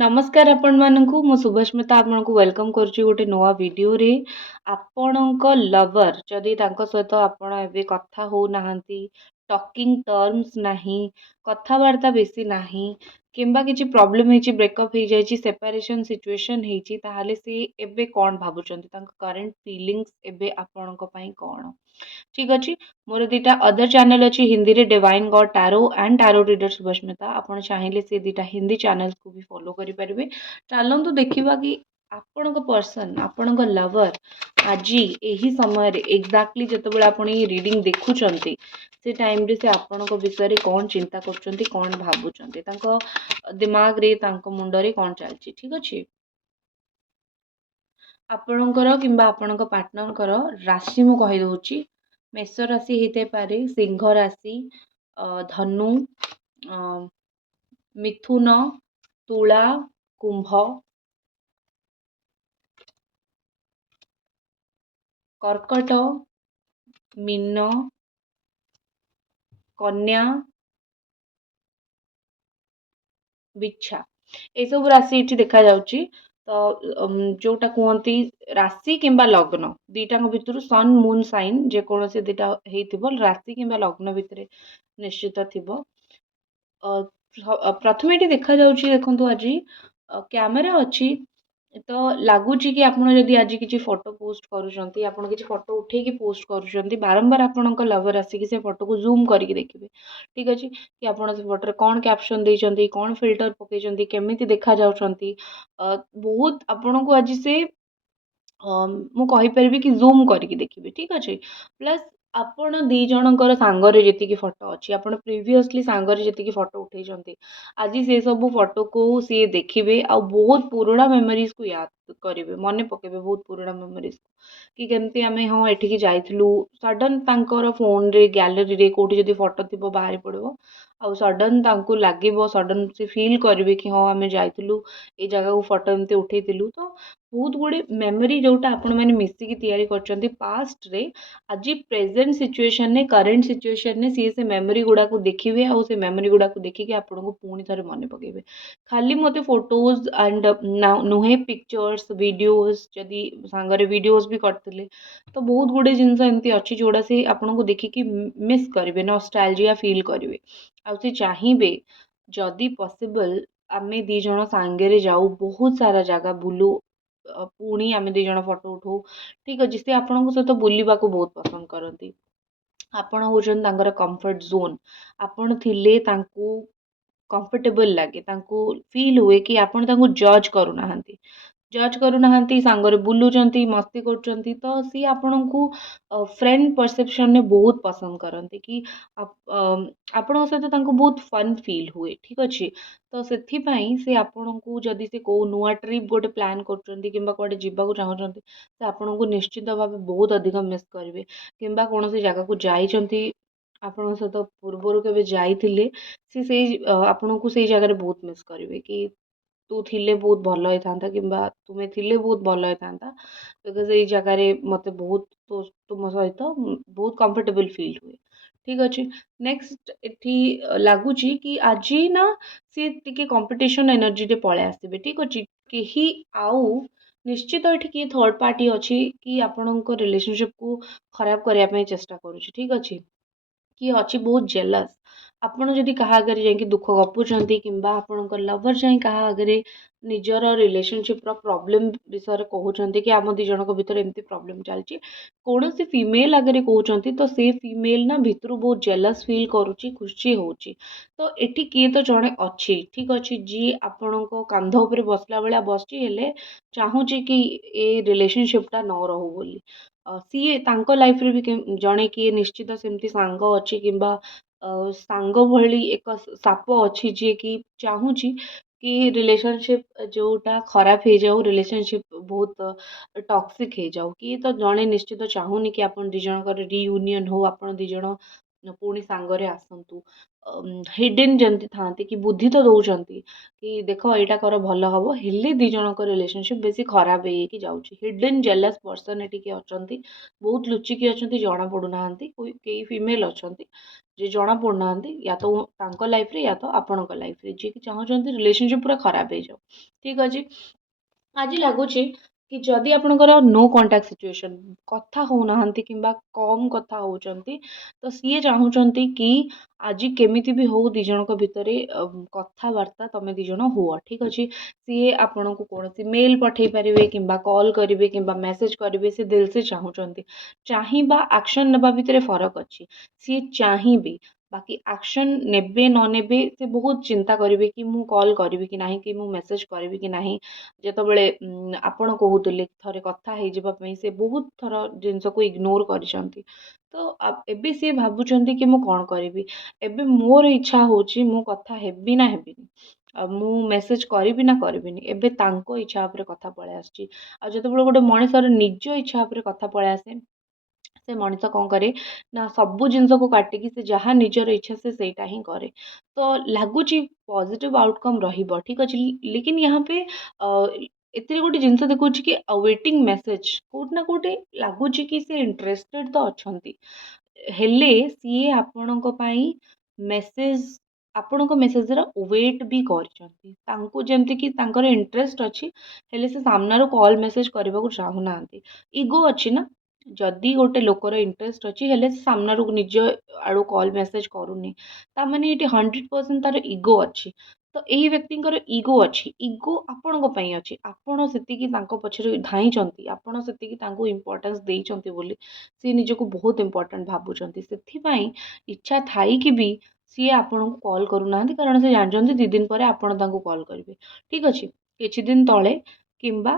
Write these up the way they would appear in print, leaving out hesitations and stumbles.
नमस्कार आपण मानकु मु शुभस्मिता आपनको वेलकम करछि गोटे नवा वीडियो रे आपणक लवर जदि तांको सहित आपण एबे कथा हो नाहंती टॉकिंग टर्म्स नाही कथावार्ता बेसी नाही किंबा किछि प्रॉब्लम हेछि ब्रेकअप हे जायछि सेपरेशन सिचुएशन हेछि ताहाले से एबे कोन भाबुचंती तांको करंट फीलिंग्स एबे आपणक पई कोन ठीक अछि मोर दीटा अदर चैनल अछि हिंदी रे divine god tarot and tarot reader Subhasmita आपण चाहिले से दीटा हिंदी चैनल को भी फॉलो करि परिबे चलंतु देखिबा कि आपणक पर्सन आपणक लवर आजी एही समय रे एग्जैक्टली जतबेला आपण ये रीडिंग देखुचंती से टाइम रे से आपणक विषय रे कोन चिंता करचंती कोन भाबुचंती तांको दिमाग रे तांको मुंड रे कोन चलची ठीक अछि ଆପଣଙ୍କର କିମ୍ବା ଆପଣଙ୍କ ପାର୍ଟନରଙ୍କର ରାଶି ମୁଁ କହିଦେଉଛି ମେଷ ରାଶି ହେଇଥାଇପାରେ ସିଂହ ରାଶି ଧନୁ ମିଥୁନ ତୁଳା କୁମ୍ଭ କର୍କଟ ମୀନ କନ୍ୟା ବିଛା ଏସବୁ ରାଶି ଏଠି ଦେଖାଯାଉଛି ତ ଯୋଉଟା କୁହନ୍ତି ରାଶି କିମ୍ବା ଲଗ୍ନ ଦିଟାଙ୍କ ଭିତରୁ ସନ୍ ମୁନ୍ ସାଇନ୍ ଯେକୌଣସି ଦିଟା ହେଇଥିବ ରାଶି କିମ୍ବା ଲଗ୍ନ ଭିତରେ ନିଶ୍ଚିତ ଥିବ ପ୍ରଥମେ ଏଠି ଦେଖାଯାଉଛି ଦେଖନ୍ତୁ ଆଜି କ୍ୟାମେରା ଅଛି ତ ଲାଗୁଛି କି ଆପଣ ଯଦି ଆଜି କିଛି ଫଟୋ ପୋଷ୍ଟ କରୁଛନ୍ତି ଆପଣ କିଛି ଫଟୋ ଉଠେଇକି ପୋଷ୍ଟ କରୁଛନ୍ତି ବାରମ୍ବାର ଆପଣଙ୍କ ଲଭର ଆସିକି ସେ ଫଟୋକୁ ଜୁମ୍ କରିକି ଦେଖିବେ ଠିକ୍ ଅଛି କି ଆପଣ ସେ ଫଟୋରେ କ'ଣ କ୍ୟାପସନ୍ ଦେଇଛନ୍ତି କ'ଣ ଫିଲ୍ଟର ପକେଇଛନ୍ତି କେମିତି ଦେଖାଯାଉଛନ୍ତି ବହୁତ ଆପଣଙ୍କୁ ଆଜି ସେ ମୁଁ କହିପାରିବି କି ଜୁମ୍ କରିକି ଦେଖିବେ ଠିକ୍ ଅଛି ପ୍ଲସ୍ ଆପଣ ଦି ଜଣଙ୍କର ସାଙ୍ଗରେ ଯେତିକି ଫଟୋ ଅଛି ଆପଣ ପ୍ରିଭିୟସଲି ସାଙ୍ଗରେ ଯେତିକି ଫଟୋ ଉଠେଇଛନ୍ତି ଆଜି ସେ ସବୁ ଫଟୋକୁ ସିଏ ଦେଖିବେ ଆଉ ବହୁତ ପୁରୁଣା ମେମୋରିଜକୁ ୟାଦ କରିବେ ମନେ ପକେଇବେ ବହୁତ ପୁରୁଣା ମେମୋରିଜକୁ କି କେମିତି ଆମେ ହଁ ଏଠିକି ଯାଇଥିଲୁ ସଡନ୍ ତାଙ୍କର ଫୋନରେ ଗ୍ୟାଲେରୀରେ କୋଉଠି ଯଦି ଫଟୋ ଥିବ ବାହାରି ପଡ଼ିବ ଆଉ ସଡନ୍ ତାଙ୍କୁ ଲାଗିବ ସଡନ୍ ସେ ଫିଲ୍ କରିବେ କି ହଁ ଆମେ ଯାଇଥିଲୁ ଏଇ ଜାଗାକୁ ଫଟୋ ଏମିତି ଉଠେଇଥିଲୁ ତ ବହୁତ ଗୁଡ଼ିଏ ମେମୋରି ଯୋଉଟା ଆପଣମାନେ ମିଶିକି ତିଆରି କରିଛନ୍ତି ପାଷ୍ଟରେ ଆଜି ପ୍ରେଜେଣ୍ଟ ସିଚୁଏସନରେ କରେଣ୍ଟ ସିଚୁଏସନରେ ସିଏ ସେ ମେମୋରି ଗୁଡ଼ାକୁ ଦେଖିବେ ଆଉ ସେ ମେମୋରି ଗୁଡ଼ାକୁ ଦେଖିକି ଆପଣଙ୍କୁ ପୁଣି ଥରେ ମନେ ପକେଇବେ ଖାଲି ମୋତେ ଫଟୋଜ୍ ଆଣ୍ଡ ନୁହେଁ ପିକ୍ଚର୍ସ ଭିଡ଼ିଓଜ୍ ଯଦି ସାଙ୍ଗରେ ଭିଡ଼ିଓଜ୍ ବି କରିଥିଲେ ତ ବହୁତ ଗୁଡ଼ିଏ ଜିନିଷ ଏମିତି ଅଛି ଯୋଉଟା ସେ ଆପଣଙ୍କୁ ଦେଖିକି ମିସ୍ କରିବେ ନଷ୍ଟାଲଜିଆ ଫିଲ୍ କରିବେ ଆଉ ସେ ଚାହିଁବେ ଯଦି ପସିବଲ୍ ଆମେ ଦି ଜଣ ସାଙ୍ଗରେ ଯାଉ ବହୁତ ସାରା ଜାଗା ବୁଲୁ ପୁଣି ଆମେ ଦି ଜଣ ଫଟୋ ଉଠଉ ଠିକ୍ ଅଛି ସେ ଆପଣଙ୍କ ସହିତ ବୁଲିବାକୁ ବହୁତ ପସନ୍ଦ କରନ୍ତି ଆପଣ ହେଉଛନ୍ତି ତାଙ୍କର କମ୍ଫର୍ଟ ଜୋନ୍ ଆପଣ ଥିଲେ ତାଙ୍କୁ କମ୍ଫର୍ଟେବଲ୍ ଲାଗେ ତାଙ୍କୁ ଫିଲ୍ ହୁଏ କି ଆପଣ ତାଙ୍କୁ ଜଜ୍ କରୁନାହାନ୍ତି ସାଙ୍ଗରେ ବୁଲୁଛନ୍ତି ମସ୍ତି କରୁଛନ୍ତି ତ ସିଏ ଆପଣଙ୍କୁ ଫ୍ରେଣ୍ଡ ପରସେପସନରେ ବହୁତ ପସନ୍ଦ କରନ୍ତି କି ଆପଣଙ୍କ ସହିତ ତାଙ୍କୁ ବହୁତ ଫନ୍ ଫିଲ୍ ହୁଏ ଠିକ୍ ଅଛି ତ ସେଥିପାଇଁ ସେ ଆପଣଙ୍କୁ ଯଦି ସେ କେଉଁ ନୂଆ ଟ୍ରିପ୍ ଗୋଟେ ପ୍ଲାନ୍ କରୁଛନ୍ତି କିମ୍ବା କୁଆଡ଼େ ଯିବାକୁ ଚାହୁଁଛନ୍ତି ସେ ଆପଣଙ୍କୁ ନିଶ୍ଚିତ ଭାବେ ବହୁତ ଅଧିକ ମିସ୍ କରିବେ କିମ୍ବା କୌଣସି ଜାଗାକୁ ଯାଇଛନ୍ତି ଆପଣଙ୍କ ସହିତ ପୂର୍ବରୁ କେବେ ଯାଇଥିଲେ ସେ ସେଇ ଆପଣଙ୍କୁ ସେଇ ଜାଗାରେ ବହୁତ ମିସ୍ କରିବେ କି ତୁ ଥିଲେ ବହୁତ ଭଲ ହେଇଥାନ୍ତା କିମ୍ବା ତୁମେ ଥିଲେ ବହୁତ ଭଲ ହେଇଥାନ୍ତା ବିକଜ ଏଇ ଜାଗାରେ ମୋତେ ବହୁତ ତୁମ ସହିତ ବହୁତ କମ୍ଫର୍ଟେବଲ୍ ଫିଲ୍ ହୁଏ ଠିକ୍ ଅଛି ନେକ୍ସଟ ଏଠି ଲାଗୁଛି କି ଆଜି ନା ସିଏ ଟିକେ କମ୍ପିଟିସନ୍ ଏନର୍ଜିରେ ପଳେଇ ଆସିବେ ଠିକ୍ ଅଛି କେହି ଆଉ ନିଶ୍ଚିତ ଏଠି କିଏ ଥର୍ଡ ପାର୍ଟି ଅଛି କି ଆପଣଙ୍କ ରିଲେସନସିପ୍କୁ ଖରାପ କରିବା ପାଇଁ ଚେଷ୍ଟା କରୁଛି ଠିକ୍ ଅଛି କିଏ ଅଛି ବହୁତ ଜେଲସ୍ ଆପଣ ଯଦି କାହା ଆଗରେ ଯାଇକି ଦୁଃଖ ଗପୁଛନ୍ତି କିମ୍ବା ଆପଣଙ୍କ ଲଭର୍ ଯାଇ କାହା ଆଗରେ ନିଜର ରିଲେସନସିପ୍ର ପ୍ରୋବ୍ଲେମ୍ ବିଷୟରେ କହୁଛନ୍ତି କି ଆମ ଦି ଜଣଙ୍କ ଭିତରେ ଏମିତି ପ୍ରୋବ୍ଲେମ୍ ଚାଲିଛି କୌଣସି ଫିମେଲ୍ ଆଗରେ କହୁଛନ୍ତି ତ ସେ ଫିମେଲ୍ ନା ଭିତରୁ ବହୁତ ଜେଲସ୍ ଫିଲ୍ କରୁଛି ଖୁସି ହେଉଛି ତ ଏଠି କିଏ ତ ଜଣେ ଅଛି ଠିକ୍ ଅଛି ଯିଏ ଆପଣଙ୍କ କାନ୍ଧ ଉପରେ ବସିଲା ଭଳିଆ ବସିଛି ହେଲେ ଚାହୁଁଛି କି ଏ ରିଲେସନସିପ୍ଟା ନ ରହୁ ବୋଲି ସିଏ ତାଙ୍କ ଲାଇଫ୍ରେ ବି ଜଣେ କିଏ ନିଶ୍ଚିତ ସେମିତି ସାଙ୍ଗ ଅଛି କିମ୍ବା ସାଙ୍ଗ ଭଳି ଏକ ସାପ ଅଛି ଯିଏକି ଚାହୁଁଛି କି ରିଲେସନସିପ୍ ଯୋଉଟା ଖରାପ ହେଇଯାଉ ରିଲେସନସିପ୍ ବହୁତ ଟକ୍ସିକ୍ ହେଇଯାଉ କିଏ ତ ଜଣେ ନିଶ୍ଚିତ ଚାହୁଁନି କି ଆପଣ ଦି ଜଣଙ୍କର ରିୟୁନିୟନ୍ ହଉ ଆପଣ ଦି ଜଣ ପୁଣି ସାଙ୍ଗରେ ଆସନ୍ତୁ ହିଡେନ୍ ଯେମିତି ଥାଆନ୍ତି କି ବୁଦ୍ଧି ତ ଦେଉଛନ୍ତି କି ଦେଖ ଏଇଟା କର ଭଲ ହବ ହେଲେ ଦି ଜଣଙ୍କ ରିଲେସନସିପ୍ ବେଶୀ ଖରାପ ହେଇକି ଯାଉଛି ହିଡେନ୍ ଜେଲସ୍ ପର୍ସନ୍ ଏଠି କିଏ ଅଛନ୍ତି ବହୁତ ଲୁଚିକି ଅଛନ୍ତି ଜଣା ପଡ଼ୁନାହାନ୍ତି କେହି ଫିମେଲ୍ ଅଛନ୍ତି ଯେ ଜଣା ପଡ଼ୁନାହାନ୍ତି या तो ତାଙ୍କ ଲାଇଫ୍ରେ या तो ଆପଣଙ୍କ ଲାଇଫ୍ରେ ଯିଏକି ଚାହୁଁଛନ୍ତି ରିଲେସନସିପ୍ ପୁରା ଖରାପ ହେଇଯାଉ। ଠିକ୍ ଅଛି। ଆଜି ଲାଗୁଛି କି ଯଦି ଆପଣଙ୍କର ନୋ କଣ୍ଟାକ୍ଟ ସିଚୁଏସନ୍ କଥା ହଉନାହାନ୍ତି କିମ୍ବା କମ୍ କଥା ହଉଛନ୍ତି ତ ସିଏ ଚାହୁଁଛନ୍ତି କି ଆଜି କେମିତି ବି ହଉ ଦି ଜଣଙ୍କ ଭିତରେ କଥାବାର୍ତ୍ତା ତମେ ଦି ଜଣ ହୁଅ। ଠିକ୍ ଅଛି। ସିଏ ଆପଣଙ୍କୁ କୌଣସି ମେଲ୍ ପଠେଇ ପାରିବେ କିମ୍ବା କଲ୍ କରିବେ କିମ୍ବା ମେସେଜ କରିବେ, ସେ ଦିଲ୍ ସେ ଚାହୁଁଛନ୍ତି। ଚାହିଁବା ଆକ୍ସନ୍ ନେବା ଭିତରେ ଫରକ ଅଛି। ସିଏ ଚାହିଁବେ, ବାକି ଆକ୍ସନ୍ ନେବେ ନ ନେବେ ସେ ବହୁତ ଚିନ୍ତା କରିବେ କି ମୁଁ କଲ୍ କରିବି କି ନାହିଁ, କି ମୁଁ ମେସେଜ କରିବି କି ନାହିଁ। ଯେତେବେଳେ ଆପଣ କହୁଥିଲେ ଥରେ କଥା ହେଇଯିବା ପାଇଁ, ସେ ବହୁତ ଥର ଜିନିଷକୁ ଇଗ୍ନୋର କରିଛନ୍ତି। ତ ଏବେ ସିଏ ଭାବୁଛନ୍ତି କି ମୁଁ କ'ଣ କରିବି। ଏବେ ମୋର ଇଚ୍ଛା ହେଉଛି ମୁଁ କଥା ହେବି ନା ହେବିନି, ମୁଁ ମେସେଜ କରିବି ନା କରିବିନି। ଏବେ ତାଙ୍କ ଇଚ୍ଛା ଉପରେ କଥା ପଳେଇ ଆସୁଛି। ଆଉ ଯେତେବେଳେ ଗୋଟେ ମଣିଷର ନିଜ ଇଚ୍ଛା ଉପରେ କଥା ପଳେଇ ଆସେ, ସେ ମଣିଷ କ'ଣ କରେ ନା ସବୁ ଜିନିଷକୁ କାଟିକି ସେ ଯାହା ନିଜର ଇଚ୍ଛା ସେ ସେଇଟା ହିଁ କରେ। ତ ଲାଗୁଛି ପଜିଟିଭ୍ ଆଉଟକମ୍ ରହିବ। ଠିକ୍ ଅଛି। ଲେକିନ୍ यहाँ पे ଏଥିରେ ଗୋଟେ ଜିନିଷ ଦେଖଉଛି କି ୱେଟିଂ ମେସେଜ କୋଉଠି ନା କୋଉଠି ଲାଗୁଛି କି ସେ ଇଣ୍ଟରେଷ୍ଟେଡ୍ ତ ଅଛନ୍ତି, ହେଲେ ସିଏ ଆପଣଙ୍କ ପାଇଁ ମେସେଜ ଆପଣଙ୍କ ମେସେଜର ୱେଟ୍ ବି କରିଛନ୍ତି। ତାଙ୍କୁ ଯେମିତିକି ତାଙ୍କର ଇଣ୍ଟରେଷ୍ଟ ଅଛି, ହେଲେ ସେ ସାମ୍ନାରୁ କଲ୍ ମେସେଜ କରିବାକୁ ଚାହୁଁନାହାନ୍ତି। ଇଗୋ ଅଛି ନା, ଯଦି ଗୋଟେ ଲୋକର ଇଣ୍ଟରେଷ୍ଟ ଅଛି ହେଲେ ସେ ସାମ୍ନାରୁ ନିଜ ଆଡ଼ୁ କଲ୍ ମେସେଜ କରୁନି, ତାମାନେ ଏଇଠି 100% ତାର ଇଗୋ ଅଛି। ତ ଏଇ ବ୍ୟକ୍ତିଙ୍କର ଇଗୋ ଅଛି, ଇଗୋ ଆପଣଙ୍କ ପାଇଁ ଅଛି। ଆପଣ ସେତିକି ତାଙ୍କ ପଛରେ ଧାଇଁଛନ୍ତି, ଆପଣ ସେତିକି ତାଙ୍କୁ ଇମ୍ପୋର୍ଟାନ୍ସ ଦେଇଛନ୍ତି ବୋଲି ସିଏ ନିଜକୁ ବହୁତ ଇମ୍ପୋର୍ଟାଣ୍ଟ ଭାବୁଛନ୍ତି। ସେଥିପାଇଁ ଇଚ୍ଛା ଥାଇକି ବି ସିଏ ଆପଣଙ୍କୁ କଲ୍ କରୁନାହାନ୍ତି, କାରଣ ସେ ଜାଣିଛନ୍ତି 2 ଦିନ ପରେ ଆପଣ ତାଙ୍କୁ କଲ୍ କରିବେ। ଠିକ୍ ଅଛି। କିଛି ଦିନ ତଳେ କିମ୍ବା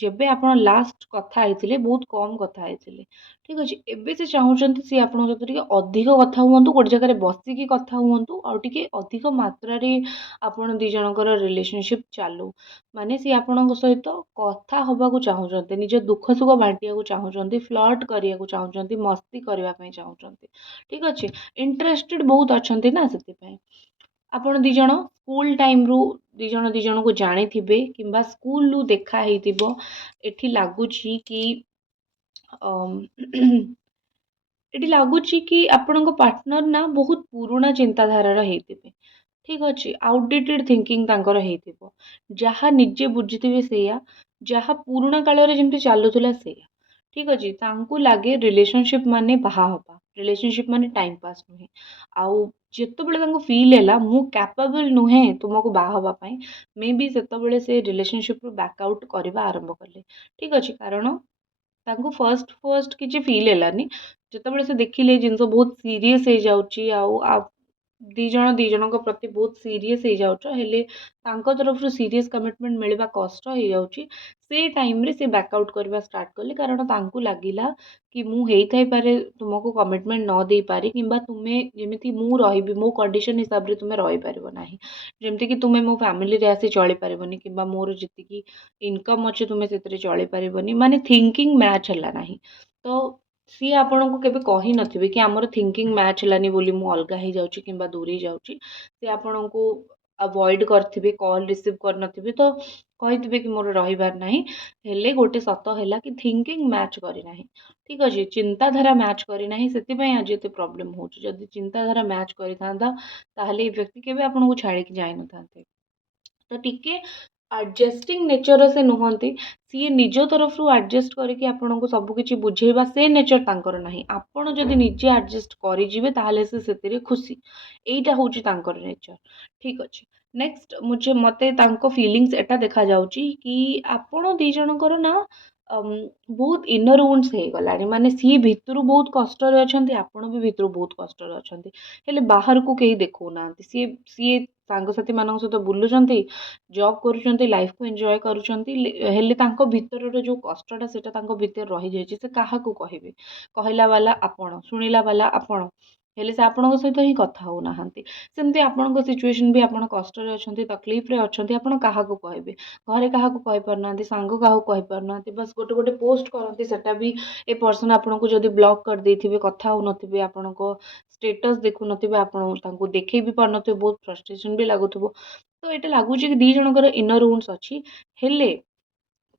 ଯେବେ ଆପଣ ଲାଷ୍ଟ କଥା ହେଇଥିଲେ ବହୁତ କମ୍ କଥା ହେଇଥିଲେ। ଠିକ୍ ଅଛି। ଏବେ ସେ ଚାହୁଁଛନ୍ତି ସିଏ ଆପଣଙ୍କ ସହିତ ଟିକେ ଅଧିକ କଥା ହୁଅନ୍ତୁ, ଗୋଟେ ଜାଗାରେ ବସିକି କଥା ହୁଅନ୍ତୁ, ଆଉ ଟିକେ ଅଧିକ ମାତ୍ରାରେ ଆପଣ ଦି ଜଣଙ୍କର ରିଲେସନସିପ୍ ଚାଲୁ। ମାନେ ସିଏ ଆପଣଙ୍କ ସହିତ କଥା ହବାକୁ ଚାହୁଁଛନ୍ତି, ନିଜ ଦୁଃଖ ସୁଖ ବାଣ୍ଟିବାକୁ ଚାହୁଁଛନ୍ତି, ଫ୍ଲର୍ଟ କରିବାକୁ ଚାହୁଁଛନ୍ତି, ମସ୍ତି କରିବା ପାଇଁ ଚାହୁଁଛନ୍ତି। ଠିକ୍ ଅଛି। ଇଣ୍ଟରେଷ୍ଟେଡ୍ ବହୁତ ଅଛନ୍ତି ନା, ସେଥିପାଇଁ। ଆପଣ ଦି ଜଣ ସ୍କୁଲ ଟାଇମ୍‌ରୁ ଦି ଜଣଙ୍କୁ ଜାଣିଥିବେ କିମ୍ବା ସ୍କୁଲରୁ ଦେଖା ହେଇଥିବ। ଏଠି ଲାଗୁଛି କି ଏଠି ଲାଗୁଛି କି ଆପଣଙ୍କ ପାର୍ଟନର ନା ବହୁତ ପୁରୁଣା ଚିନ୍ତାଧାରାର ହେଇଥିବେ। ଠିକ୍ ଅଛି। ଆଉଟଡେଟେଡ୍ ଥିଙ୍କିଙ୍ଗ ତାଙ୍କର ହେଇଥିବ। ଯାହା ନିଜେ ବୁଝିଥିବେ ସେଇଆ, ଯାହା ପୁରୁଣା କାଳରେ ଯେମିତି ଚାଲୁଥିଲା ସେଇଆ। ଠିକ୍ ଅଛି। ତାଙ୍କୁ ଲାଗେ ରିଲେସନସିପ୍ ମାନେ ବାହା ହବା, ରିଲେସନସିପ୍ ମାନେ ଟାଇମ୍ ପାସ୍ ନୁହେଁ। ଆଉ ଯେତେବେଳେ ତାଙ୍କୁ ଫିଲ୍ ହେଲା ମୁଁ କ୍ୟାପାବଲ୍ ନୁହେଁ ତୁମକୁ ବାହା ହବା ପାଇଁ, ମେ ବି ସେତେବେଳେ ସେ ରିଲେସନସିପ୍‌ରୁ ବ୍ୟାକ୍ ଆଉଟ୍ କରିବା ଆରମ୍ଭ କଲେ। ଠିକ୍ ଅଛି। କାରଣ ତାଙ୍କୁ ଫର୍ଷ୍ଟ କିଛି ଫିଲ୍ ହେଲାନି। ଯେତେବେଳେ ସେ ଦେଖିଲେ ଜିନିଷ ବହୁତ ସିରିୟସ୍ ହେଇଯାଉଛି, ଆଉ ଦି ଜଣଙ୍କ ପ୍ରତି ବହୁତ ସିରିୟସ୍ ହେଇଯାଉଛ, ହେଲେ ତାଙ୍କ ତରଫରୁ ସିରିୟସ୍ କମିଟମେଣ୍ଟ ମିଳିବା କଷ୍ଟ ହେଇଯାଉଛି। ସେ ଟାଇମ୍‌ରେ ସେ ବ୍ୟାକ୍ ଆଉଟ୍ କରିବା ଷ୍ଟାର୍ଟ କଲେ, କାରଣ ତାଙ୍କୁ ଲାଗିଲା କି ମୁଁ ହେଇଥାଇପାରେ ତୁମକୁ କମିଟମେଣ୍ଟ ନ ଦେଇପାରେ, କିମ୍ବା ତୁମେ ଯେମିତି ମୁଁ ରହିବି ମୋ କଣ୍ଡିସନ୍ ହିସାବରେ ତୁମେ ରହିପାରିବ ନାହିଁ। ଯେମିତିକି ତୁମେ ମୋ ଫ୍ୟାମିଲିରେ ଆସି ଚଳିପାରିବନି, କିମ୍ବା ମୋର ଯେତିକି ଇନକମ୍ ଅଛି ତୁମେ ସେଥିରେ ଚଳିପାରିବନି। ମାନେ ଥିଙ୍କିଙ୍ଗ ମ୍ୟାଚ୍ ହେଲା ନାହିଁ। ତ ସିଏ ଆପଣଙ୍କୁ କେବେ କହିନଥିବେ କି ଆମର ଥିଙ୍କିଙ୍ଗ ମ୍ୟାଚ୍ ହେଲାନି ବୋଲି ମୁଁ ଅଲଗା ହେଇଯାଉଛି କିମ୍ବା ଦୂରେଇ ଯାଉଛି। ସେ ଆପଣଙ୍କୁ ଆଭଏଡ୍ କରିଥିବେ, କଲ୍ ରିସିଭ୍ କରିନଥିବେ, ତ କହିଥିବେ କି ମୋର ରହିବାର ନାହିଁ। ହେଲେ ଗୋଟେ ସତ ହେଲା କି ଥିଙ୍କିଙ୍ଗ ମ୍ୟାଚ୍ କରିନାହିଁ। ଠିକ୍ ଅଛି। ଚିନ୍ତାଧାରା ମ୍ୟାଚ୍ କରିନାହିଁ, ସେଥିପାଇଁ ଆଜି ଏତେ ପ୍ରୋବ୍ଲେମ୍ ହେଉଛି। ଯଦି ଚିନ୍ତାଧାରା ମ୍ୟାଚ୍ କରିଥାନ୍ତା, ତାହେଲେ ଏ ବ୍ୟକ୍ତି କେବେ ଆପଣଙ୍କୁ ଛାଡ଼ିକି ଯାଇନଥାନ୍ତେ। ତ ଟିକେ ଆଡଜଷ୍ଟିଂ ନେଚରର ସେ ନୁହନ୍ତି। ସିଏ ନିଜ ତରଫରୁ ଆଡଜଷ୍ଟ କରିକି ଆପଣଙ୍କୁ ସବୁକିଛି ବୁଝେଇବା ସେ ନେଚର ତାଙ୍କର ନାହିଁ। ଆପଣ ଯଦି ନିଜେ ଆଡଜଷ୍ଟ କରିଯିବେ ତାହେଲେ ସେ ସେଥିରେ ଖୁସି। ଏଇଟା ହେଉଛି ତାଙ୍କର ନେଚର। ଠିକ୍ ଅଛି। ନେକ୍ସଟ ମୋତେ ତାଙ୍କ ଫିଲିଙ୍ଗସ୍ ଏଟା ଦେଖାଯାଉଛି କି ଆପଣ ଦି ଜଣଙ୍କର ନା ବହୁତ ଇନର ଉଣ୍ଡସ୍ ହେଇଗଲାଣି। ମାନେ ସିଏ ଭିତରୁ ବହୁତ କଷ୍ଟରେ ଅଛନ୍ତି, ଆପଣ ବି ଭିତରୁ ବହୁତ କଷ୍ଟରେ ଅଛନ୍ତି। ହେଲେ ବାହାରକୁ କେହି ଦେଖଉନାହାନ୍ତି। ସିଏ ସିଏ ସାଙ୍ଗସାଥିମାନଙ୍କ ସହିତ ବୁଲୁଛନ୍ତି, ଜବ୍ କରୁଛନ୍ତି, ଲାଇଫ୍‌କୁ ଏନ୍ଜୟ କରୁଛନ୍ତି। ହେଲେ ତାଙ୍କ ଭିତରର ଯୋଉ କଷ୍ଟଟା ସେଇଟା ତାଙ୍କ ଭିତରେ ରହିଯାଇଛି। ସେ କାହାକୁ କହିବେ? କହିଲା ବାଲା ଆପଣ, ଶୁଣିଲା ବାଲା ଆପଣ। ହେଲେ ସେ ଆପଣଙ୍କ ସହିତ ହିଁ କଥା ହଉନାହାନ୍ତି। ସେମିତି ଆପଣଙ୍କ ସିଚୁଏସନ୍ ବି ଆପଣ କଷ୍ଟରେ ଅଛନ୍ତି, ତକଲିଫରେ ଅଛନ୍ତି, ଆପଣ କାହାକୁ କହିବେ? ଘରେ କାହାକୁ କହିପାରୁନାହାନ୍ତି, ସାଙ୍ଗ କାହାକୁ କହିପାରୁନାହାନ୍ତି। ବାସ୍ ଗୋଟେ ପୋଷ୍ଟ କରନ୍ତି, ସେଟା ବି ଏ ପର୍ସନ୍ ଆପଣଙ୍କୁ ଯଦି ବ୍ଲକ୍ କରିଦେଇଥିବେ, କଥା ହଉନଥିବେ, ଆପଣଙ୍କ ଷ୍ଟେଟସ୍ ଦେଖୁନଥିବେ, ଆପଣ ତାଙ୍କୁ ଦେଖେଇ ବି ପାରୁନଥିବେ, ବହୁତ ଫ୍ରଷ୍ଟ୍ରେସନ୍ ବି ଲାଗୁଥିବ। ତ ଏଇଟା ଲାଗୁଛି କି ଦି ଜଣଙ୍କର ଇନର ଉଣ୍ଡସ୍ ଅଛି। ହେଲେ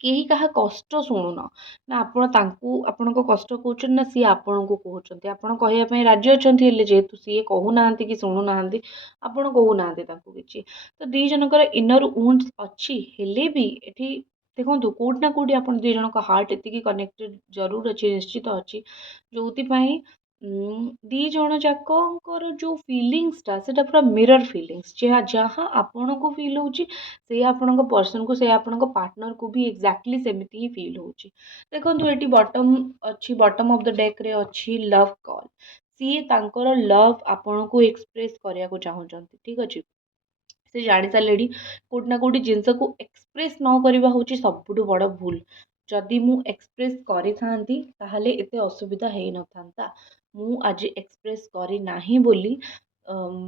କେହି କାହା କଷ୍ଟ ଶୁଣୁନ। ନା ଆପଣ ତାଙ୍କୁ ଆପଣଙ୍କ କଷ୍ଟ କହୁଛନ୍ତି ନା ସିଏ ଆପଣଙ୍କୁ କହୁଛନ୍ତି। ଆପଣ କହିବା ପାଇଁ ରାଜି ଅଛନ୍ତି ହେଲେ ଯେହେତୁ ସିଏ କହୁନାହାନ୍ତି କି ଶୁଣୁନାହାନ୍ତି, ଆପଣ କହୁନାହାନ୍ତି ତାଙ୍କୁ କିଛି। ତ ଦି ଜଣଙ୍କର ଇନର୍ wounds ଅଛି ହେଲେ ବି ଏଠି ଦେଖନ୍ତୁ କୋଉଠି ନା କୋଉଠି ଆପଣ ଦି ଜଣଙ୍କ ହାର୍ଟ ଏତିକି କନେକ୍ଟେଡ୍ ଜରୁର ଅଛି, ନିଶ୍ଚିତ ଅଛି। ଯୋଉଥିପାଇଁ ଦି ଜଣ ଯାକଙ୍କର ଯୋଉ ଫିଲିଙ୍ଗ୍ସଟା ସେଟା ପୁରା ମିରର୍ ଫିଲିଙ୍ଗ୍ସ। ଯାହା ଆପଣଙ୍କୁ ଫିଲ୍ ହଉଛି ସେ ଆପଣଙ୍କ ପର୍ସନକୁ ସେ ଆପଣଙ୍କ ପାର୍ଟନରକୁ ବି ଏକ୍ଜାକ୍ଟଲି ସେମିତି ହିଁ ଫିଲ୍ ହଉଛି। ଦେଖନ୍ତୁ ଏଠି ବଟମ୍ ଅଫ୍ ଦ ଡେକରେ ଅଛି ଲଭ୍ କଲ୍। ସିଏ ତାଙ୍କର ଲଭ୍ ଆପଣଙ୍କୁ ଏକ୍ସପ୍ରେସ୍ କରିବାକୁ ଚାହୁଁଛନ୍ତି, ଠିକ୍ ଅଛି। ସେ ଜାଣି ସାରିଲେଣି କୋଉଠି ନା କୋଉଠି ଜିନିଷକୁ ଏକ୍ସପ୍ରେସ୍ ନ କରିବା ହଉଛି ସବୁଠୁ ବଡ଼ ଭୁଲ। ଯଦି ମୁଁ ଏକ୍ସପ୍ରେସ୍ କରିଥାନ୍ତି ତାହେଲେ ଏତେ ଅସୁବିଧା ହେଇନଥାନ୍ତା। ମୁଁ ଆଜି ଏକ୍ସପ୍ରେସ୍ କରିନାହିଁ ବୋଲି ଅମ୍,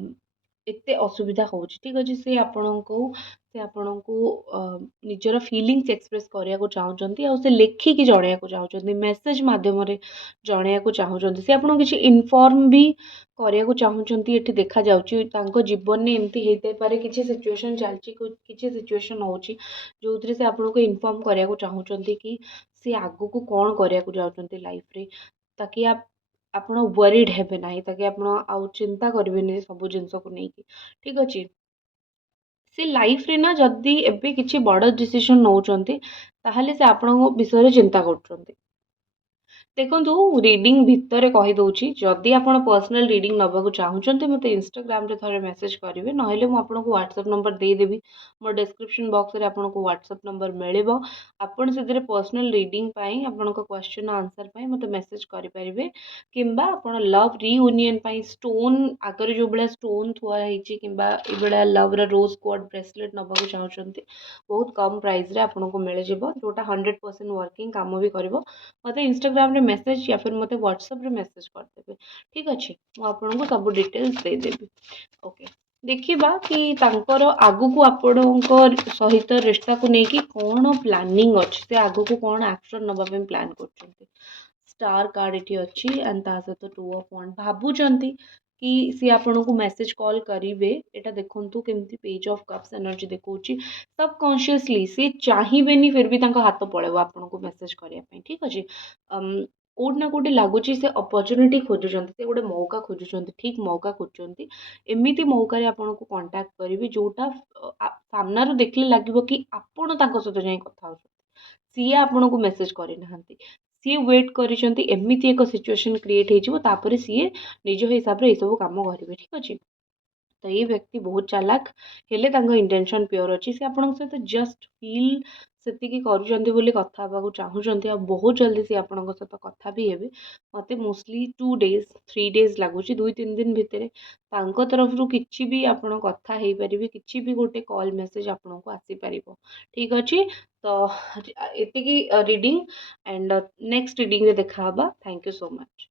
ଏତେ ଅସୁବିଧା ହଉଛି, ଠିକ୍ ଅଛି। ସେ ଆପଣଙ୍କୁ ନିଜର ଫିଲିଙ୍ଗସ୍ ଏକ୍ସପ୍ରେସ୍ କରିବାକୁ ଚାହୁଁଛନ୍ତି ଆଉ ସେ ଲେଖିକି ଜଣେଇବାକୁ ଚାହୁଁଛନ୍ତି, ମେସେଜ ମାଧ୍ୟମରେ ଜଣେଇବାକୁ ଚାହୁଁଛନ୍ତି। ସେ ଆପଣଙ୍କୁ କିଛି ଇନଫର୍ମ ବି କରିବାକୁ ଚାହୁଁଛନ୍ତି। ଏଠି ଦେଖାଯାଉଛି ତାଙ୍କ ଜୀବନରେ ଏମିତି ହେଇଥାଇପାରେ କିଛି ସିଚୁଏସନ୍ ଚାଲିଛି, କିଛି ସିଚୁଏସନ୍ ହେଉଛି ଯୋଉଥିରେ ସେ ଆପଣଙ୍କୁ ଇନଫର୍ମ କରିବାକୁ ଚାହୁଁଛନ୍ତି କି ସେ ଆଗକୁ କ'ଣ କରିବାକୁ ଯାଉଛନ୍ତି ଲାଇଫରେ, ତାକି ଆପଣ ୱରିଡ୍ ହେବେ ନାହିଁ, ତାକି ଆପଣ ଆଉ ଚିନ୍ତା କରିବେନି ସବୁ ଜିନିଷକୁ ନେଇକି, ଠିକ୍ ଅଛି। ସେ ଲାଇଫରେ ନା ଯଦି ଏବେ କିଛି ବଡ଼ ଡିସିସନ୍ ନଉଛନ୍ତି ତାହେଲେ ସେ ଆପଣଙ୍କ ବିଷୟରେ ଚିନ୍ତା କରୁଛନ୍ତି। ଦେଖନ୍ତୁ ରିଡ଼ିଂ ଭିତରେ କହିଦଉଛି, ଯଦି ଆପଣ ପର୍ସନାଲ୍ ରିଡ଼ିଂ ନେବାକୁ ଚାହୁଁଛନ୍ତି ମୋତେ ଇନଷ୍ଟାଗ୍ରାମରେ ଥରେ ମେସେଜ୍ କରିବେ, ନହେଲେ ମୁଁ ଆପଣଙ୍କୁ ହ୍ୱାଟ୍ସଆପ୍ ନମ୍ବର ଦେଇଦେବି। ମୋ ଡେସ୍କ୍ରିପସନ୍ ବକ୍ସରେ ଆପଣଙ୍କୁ ହ୍ୱାଟ୍ସଆପ୍ ନମ୍ବର ମିଳିବ। ଆପଣ ସେଥିରେ ପର୍ସନାଲ୍ ରିଡ଼ିଂ ପାଇଁ ଆପଣଙ୍କ କ୍ୱେଶ୍ଚନ୍ ଆନ୍ସର୍ ପାଇଁ ମୋତେ ମେସେଜ୍ କରିପାରିବେ। କିମ୍ବା ଆପଣ ଲଭ୍ ରିୟୁନିୟନ୍ ପାଇଁ ଷ୍ଟୋନ୍ ଆଗରେ ଯେଉଁ ଭଳିଆ ଷ୍ଟୋନ୍ ଥୁଆ ହେଇଛି କିମ୍ବା ଏଇଭଳିଆ ଲଭ୍ର ରୋଜ୍ କୋଡ଼୍ ବ୍ରେସଲେଟ୍ ନେବାକୁ ଚାହୁଁଛନ୍ତି, ବହୁତ କମ୍ ପ୍ରାଇସ୍ରେ ଆପଣଙ୍କୁ ମିଳିଯିବ, ଯେଉଁଟା 100% ୱାର୍କିଂ କାମ ବି କରିବ। ମୋତେ ଇନଷ୍ଟାଗ୍ରାମରେ ମେସେଜ୍ या फिर ମୋତେ ହ୍ୱାଟ୍ସଆପ୍ରେ ମେସେଜ୍ କରିଦେବେ, ଠିକ୍ ଅଛି। ମୁଁ ଆପଣଙ୍କୁ ସବୁ ଡିଟେଲ୍ସ ଦେଇଦେବି। ଓକେ, ଦେଖିବା କି ତାଙ୍କର ଆଗକୁ ଆପଣଙ୍କ ସହିତ ରିଶ୍ତାକୁ ନେଇକି କ'ଣ ପ୍ଲାନିଂ ଅଛି, ସେ ଆଗକୁ କ'ଣ ଆକ୍ସନ୍ ନେବା ପାଇଁ ପ୍ଲାନ୍ କରୁଛନ୍ତି। ଷ୍ଟାର କାର୍ଡ଼ ଏଠି ଅଛି ଆଣ୍ଡ ତା ସହିତ 2 ଅଫ୍ ୱାଣ୍ଡ। ଭାବୁଛନ୍ତି କି ସିଏ ଆପଣଙ୍କୁ ମେସେଜ୍ କଲ୍ କରିବେ, ଏଇଟା ଦେଖନ୍ତୁ କେମିତି ପେଜ୍ ଅଫ୍ କପ୍ସ ଏନର୍ଜି ଦେଖଉଛି। ସବକନସିୟସଲି ସେ ଚାହିଁବେନି ଫିର୍ ବି ତାଙ୍କ ହାତ ପଳେଇବ ଆପଣଙ୍କୁ ମେସେଜ୍ କରିବା ପାଇଁ, ଠିକ୍ ଅଛି। କୋଉଠି ନା କୋଉଠି ଲାଗୁଛି ସେ ଅପରଚ୍ୟୁନିଟି ଖୋଜୁଛନ୍ତି, ସେ ଗୋଟେ ମୌକା ଖୋଜୁଛନ୍ତି, ଠିକ୍ ମୌକା ଖୋଜୁଛନ୍ତି। ଏମିତି ମୌକାରେ ଆପଣଙ୍କୁ କଣ୍ଟାକ୍ଟ କରିବେ ଯୋଉଟା ସାମ୍ନାରୁ ଦେଖିଲେ ଲାଗିବ କି ଆପଣ ତାଙ୍କ ସହିତ ଯାଇ କଥା ହେଉଛନ୍ତି, ସିଏ ଆପଣଙ୍କୁ ମେସେଜ୍ କରିନାହାନ୍ତି। ସିଏ ୱେଟ୍ କରିଛନ୍ତି ଏମିତି ଏକ ସିଚୁଏସନ୍ କ୍ରିଏଟ୍ ହେଇଯିବ ତାପରେ ସିଏ ନିଜ ହିସାବରେ ଏସବୁ କାମ କରିବେ, ଠିକ୍ ଅଛି। ତ ଏଇ ବ୍ୟକ୍ତି ବହୁତ ଚାଲାକ ହେଲେ ତାଙ୍କ ଇଣ୍ଟେନସନ୍ ପିଓର ଅଛି। ସେ ଆପଣଙ୍କ ସହିତ ଜଷ୍ଟ ଫିଲ୍ ସେତିକି କରୁଛନ୍ତି ବୋଲି କଥା ହେବାକୁ ଚାହୁଁଛନ୍ତି, ଆଉ ବହୁତ ଜଲ୍ଦି ସେ ଆପଣଙ୍କ ସହିତ କଥା ବି ହେବେ। ମୋତେ ମୋଷ୍ଟଲି 2 ଡେଜ୍ 3 ଡେଜ୍ ଲାଗୁଛି, 2-3 ଦିନ ଭିତରେ ତାଙ୍କ ତରଫରୁ କିଛି ବି ଆପଣ କଥା ହେଇପାରିବେ, କିଛି ବି ଗୋଟେ କଲ୍ ମେସେଜ୍ ଆପଣଙ୍କୁ ଆସିପାରିବ, ଠିକ୍ ଅଛି। ତ ଏତିକି ରିଡ଼ିଂ ଆଣ୍ଡ ନେକ୍ସଟ ରିଡ଼ିଂରେ ଦେଖାହେବା। Thank you so much.